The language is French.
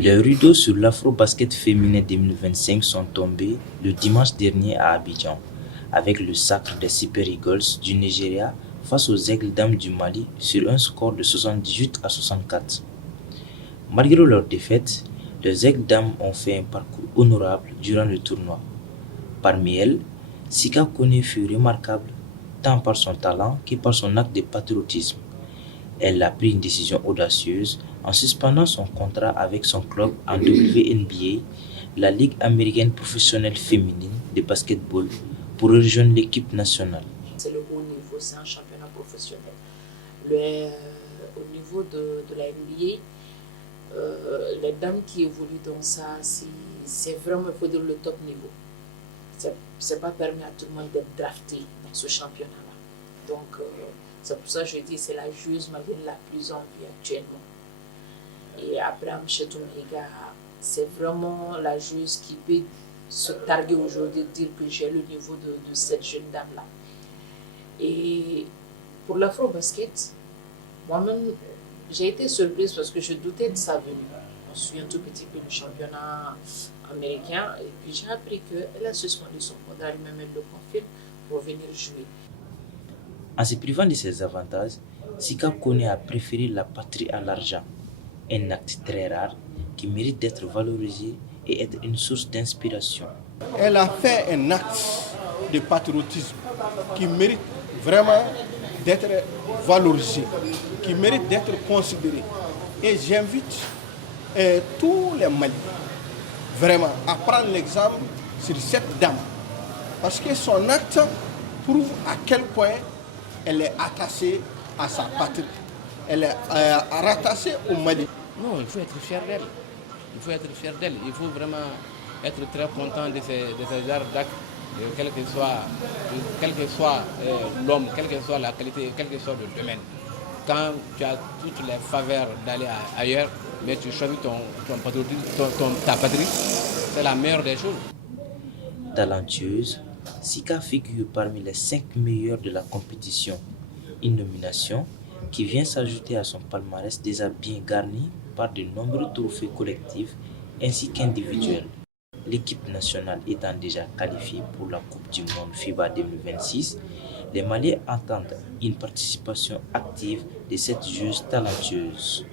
Les rideaux sur l'Afro-Basket féminin 2025 sont tombés le dimanche dernier à Abidjan, avec le sacre des Super Eagles du Nigeria face aux Aigles d'Am du Mali sur un score de 78-64. Malgré leur défaite, les Aigles d'Am ont fait un parcours honorable durant le tournoi. Parmi elles, Sika Kone fut remarquable tant par son talent que par son acte de patriotisme. Elle a pris une décision audacieuse en suspendant son contrat avec son club en WNBA, la Ligue américaine professionnelle féminine de basketball, pour rejoindre l'équipe nationale. C'est le haut niveau, c'est un championnat professionnel. Au niveau de la NBA, les dames qui évoluent dans ça, c'est vraiment, il faut dire, le top niveau. C'est pas permis à tout le monde d'être drafté dans ce championnat-là. Donc, c'est pour ça que je dis c'est la joueuse malienne la plus en vie actuellement. Et Abraham Chetomega, c'est vraiment la joueuse qui peut se targuer aujourd'hui de dire que j'ai le niveau de cette jeune dame-là. Et pour l'Afro-Basket, moi-même, j'ai été surprise parce que je doutais de sa venue. On suit un tout petit peu le championnat américain et puis j'ai appris qu'elle a suspendu son contrat, elle-même elle le confirme, pour venir jouer. En se privant de ses avantages, Sika Kone a préféré la patrie à l'argent, un acte très rare qui mérite d'être valorisé et être une source d'inspiration. Elle a fait un acte de patriotisme qui mérite vraiment d'être valorisé, qui mérite d'être considéré. Et j'invite tous les Maliens vraiment à prendre l'exemple sur cette dame. Parce que son acte prouve à quel point elle est attachée à sa patrie. Elle est rattachée au Mali. Non, il faut être fier d'elle. Il faut être fier d'elle. Il faut vraiment être très content de ces genres d'actes, quel que soit l'homme, quelle que soit la qualité, quel que soit le domaine. Quand tu as toutes les faveurs d'aller ailleurs, mais tu choisis ta patrie, c'est la meilleure des choses. Talentueuse, Sika figure parmi les 5 meilleurs de la compétition, une nomination qui vient s'ajouter à son palmarès déjà bien garni par de nombreux trophées collectifs ainsi qu'individuels. L'équipe nationale étant déjà qualifiée pour la Coupe du Monde FIBA 2026, les Maliens attendent une participation active de cette joueuse talentueuse.